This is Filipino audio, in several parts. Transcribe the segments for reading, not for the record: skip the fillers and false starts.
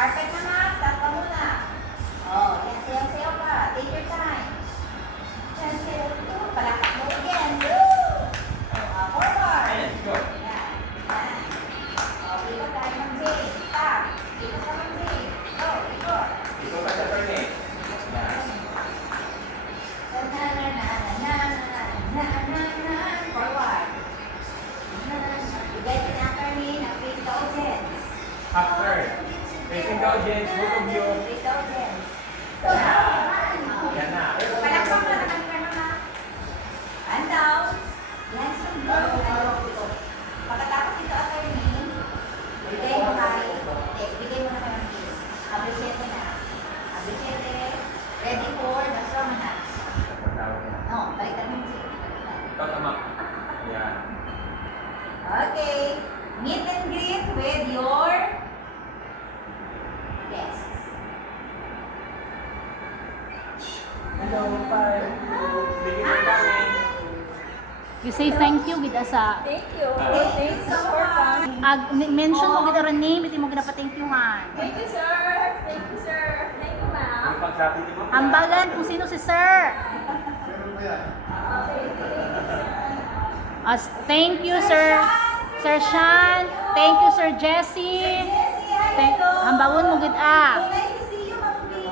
Carpet naman, stop ka muna. Oh, yan, sayaw-sayaw ka. Take your time. Yan, sayaw. Palakpak mo again. Woo! Forward. Ayan, go. Yan, yan. Oh, ikot tayo ng J. Stop. Ikot ka ng J. Go, ikot. Ito ka sa turning. Yan. Forward. Bigay ka na turning na face the audience. After. Facing the audience, both of you. Face the audience. Yan na. Palakpak na naman ka naman. And down. Yan, sunod. Pagkatapos ito attorney, bigay mo bigay mo na kayo ng kiss. Abisete na. Abisete. Ready for the strongman. No, baliktad mo yung kiss. Ito tama. Yan. Okay. Meet and greet with your guests. Hello, bye. Bigyan mo kami. You say thank you gid asa. Thank you. Ah. Thank you so much. Mention mo gid ra name, iti mo gid pa thank you han. Thank you, sir. Thank you, sir. Thank you, ma'am. Ang pagsabi ni Ma'am. Ambagan kung sino si sir. As thank you sir. Sir Sean, thank you Sir Jesse. Ambagon mo gid Nice to see you, Ma'am B.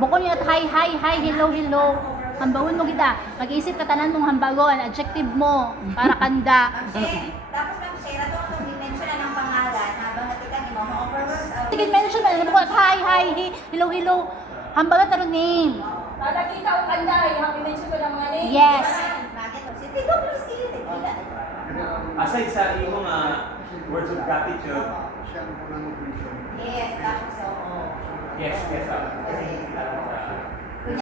Bukod niya at hi, hello. Hambawon mo gida. Mag-isip ka tanan mong hambagon, adjective mo para kanda. Ma'am Shen, tapos Ma'am Shen, ito ang mention na ng pangalan habang natikan ni Mama overworld. Sige, mention mo na bukod at hi, hello. Hambagan taro name. Nakakita ko kanday. I-mention ko ng mga names. Yes. Bakit? Si TWC, Tila. Aside sa iyong words of gratitude, Yes, tapos so. yes. Kasi,